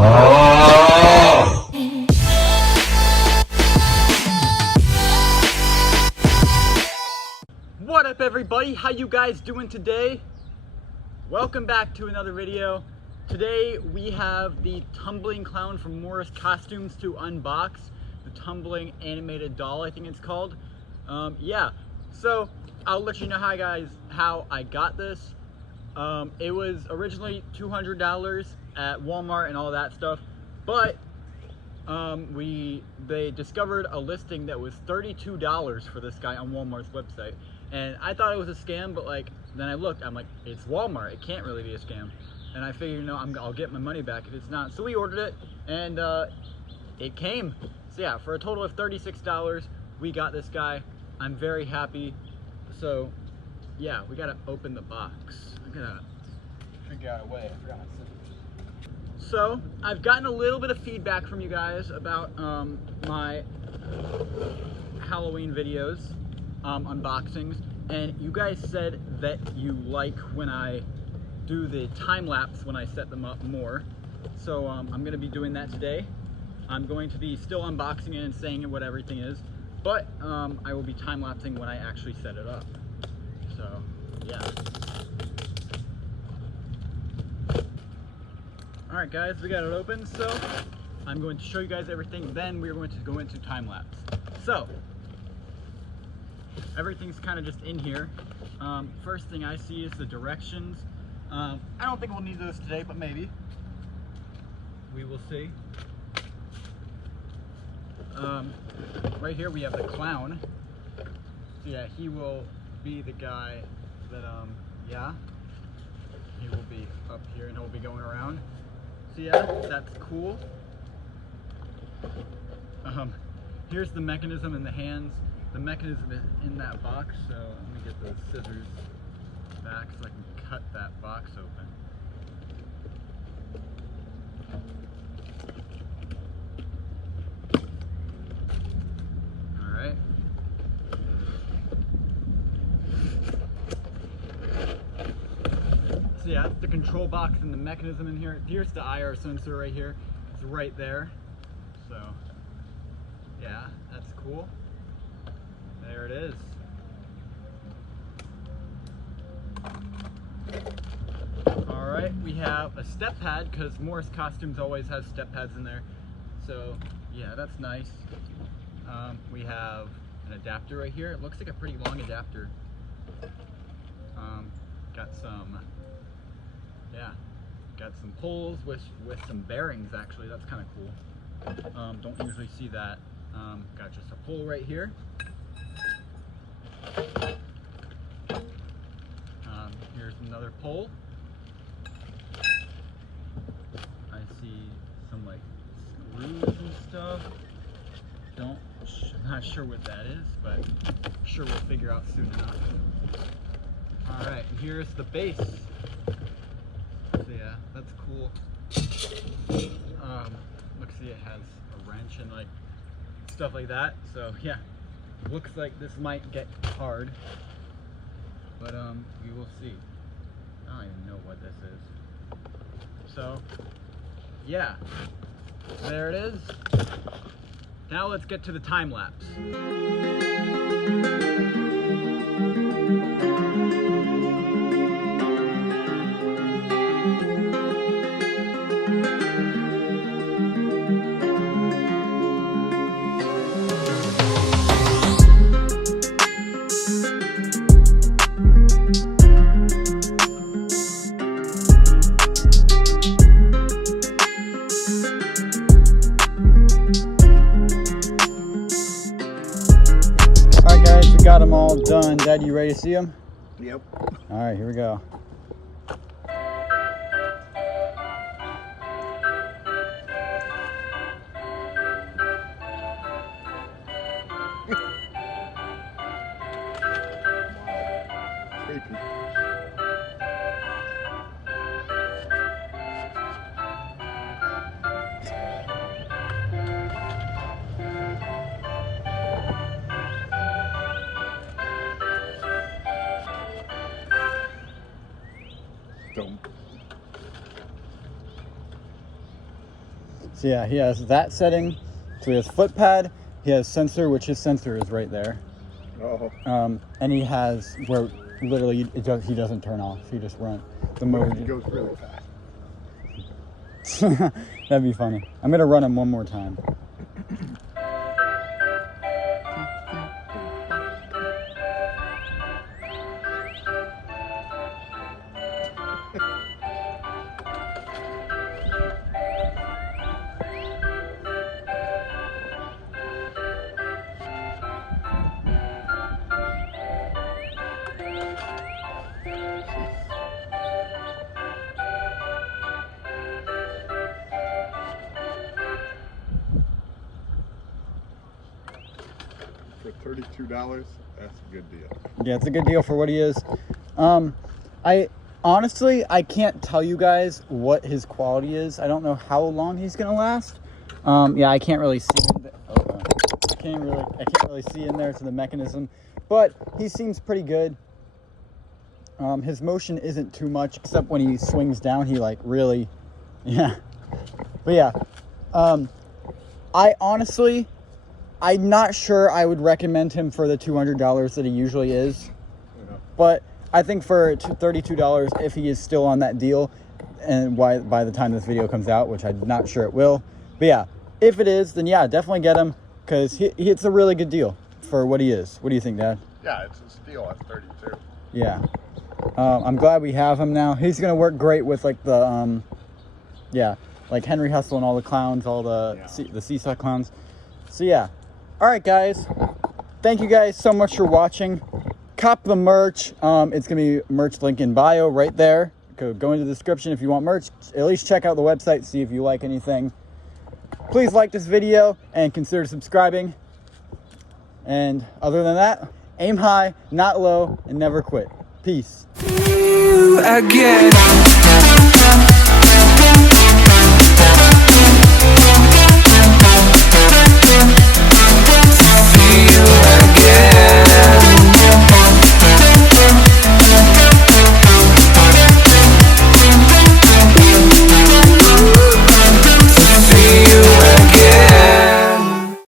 What up everybody, how you guys doing today? Welcome back to another video. Today we have the Tumbling Clown from Morris Costumes to unbox. The Tumbling animated doll, I think it's called. Yeah, so I'll let you know how I got this. It was originally $200 at Walmart and all that stuff, but they discovered a listing that was $32 for this guy on Walmart's website. And I thought it was a scam, but then I looked, I'm like, it's Walmart, it can't really be a scam. And I figured, I'll get my money back if it's not. So we ordered it, and it came. So yeah, for a total of $36, we got this guy. I'm very happy. So yeah, we gotta open the box. I gotta figure out a way. I forgot my scissors. So I've gotten a little bit of feedback from you guys about my Halloween videos. Unboxings, and you guys said that you like when I do the time lapse when I set them up more. So I'm going to be doing that today. I'm going to be still unboxing it and saying what everything is, but I will be time lapsing when I actually set it up. So yeah. Alright guys, we got it open, so I'm going to show you guys everything, then we're going to go into time lapse. So everything's kind of just in here. First thing I see is the directions. I don't think we'll need those today, but maybe. We will see. Right here we have the clown. So yeah, he will be the guy that, yeah. He will be up here and he'll be going around. So yeah, that's cool. Here's the mechanism in the hands. The mechanism is in that box, so let me get those scissors back so I can cut that box open. Alright. So yeah, that's the control box and the mechanism in here. Here's the IR sensor right here. It's right there. So yeah, that's cool. There it is. Alright, we have a step pad because Morris Costumes always has step pads in there. So yeah, that's nice. We have an adapter right here. It looks like a pretty long adapter. Got some poles with some bearings actually. That's kind of cool. Don't usually see that. Got just a pole right here. Here's another pole. I see some screws and stuff. I'm not sure what that is, but I'm sure we'll figure out soon enough. Alright, here's the base. So yeah, that's cool. Looks like it has a wrench and stuff like that. So yeah. Looks like this might get hard, but we will see. I don't even know what this is. So yeah, there it is. Now let's get to the time lapse. Got them all done. Dad, you ready to see them? Yep. All right, here we go. Creepy. So yeah, he has that setting. So he has foot pad. He has sensor, which his sensor is right there. Oh. And he has where literally he doesn't turn off. He just runs the What if mode. he goes really fast? That'd be funny. I'm gonna run him one more time. For $32, that's a good deal. Yeah, it's a good deal for what he is. I honestly, I can't tell you guys what his quality is. I don't know how long he's gonna last. Yeah, I can't really see. I can't really see in there to the mechanism, but he seems pretty good. His motion isn't too much, except when he swings down, he like really, yeah. But yeah, I honestly, I'm not sure I would recommend him for the $200 that he usually is, but I think for $32, if he is still on that deal, and by the time this video comes out, which I'm not sure it will, but yeah, if it is, then yeah, definitely get him, because it's a really good deal for what he is. What do you think, Dad? Yeah, it's a steal at 32. Yeah. I'm glad we have him now. He's gonna work great with like the yeah, like Henry Hustle and all the clowns, all the the seesaw clowns. So yeah. All right, guys. Thank you guys so much for watching. Cop the merch. It's gonna be merch link in bio right there. Go into the description if you want merch. At least check out the website, see if you like anything. Please like this video and consider subscribing. And other than that, aim high, not low, and never quit. Peace. Again.